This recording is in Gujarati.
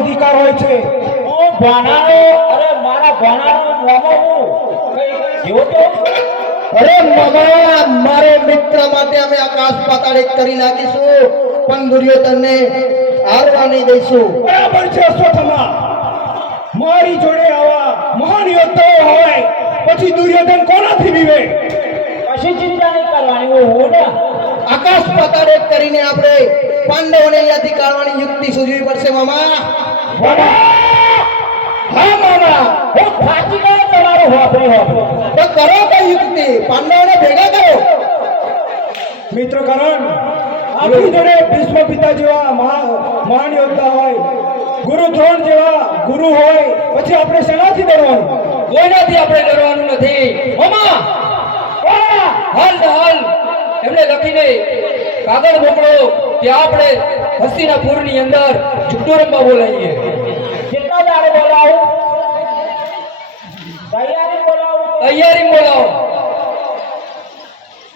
અધિકાર હોય છે. હું ભાણાનો અરે મારા ભાણાનો મોમો હું જેવો તેવો અરે મગા મારે મિત્ર માટે અમે આકાશ પાતાળ એક કરી નાખીશું પણ દુર્યોધનને હારવા નહીં દઈશું. બરાબર છે અશ્વત્થામા. મારી જોડે આવા મહાન યોદ્ધાઓ હોય પછી દુર્યોધન કોનાથી બીવે? કશી ચિંતા નહીં કરવાની હું ને આકાશ પાતાળ એક કરીને આપણે પાંડવોને અહીંયાથી કાઢવાની યુક્તિ સૂઝવી પડશે મામા. હા મામા હું થાકી ગયો તમારો હોપરે હોપરે તો કરો કઈ યુક્તિ પાંડવોને ભેગા કરો. મિત્ર કરણ, આપણી જોડે ભીષ્મ પિતા જેવા મહાન યોદ્ધા હોય, ગુરુ દ્રોણ જેવા ગુરુ હોય, પછી આપણે શેનાથી ડરવાનું? કોઈનાથી આપણે ડરવાનું નથી મામા. હાલ ને હાલ એમને લખીને કાગળ મોકલો કે આપણે હસ્તિનાપુરની અંદર જુટ્ટો રમવા બોલાવીએ. કેટલા દાડે બોલાવું? તૈયારી બોલાવો.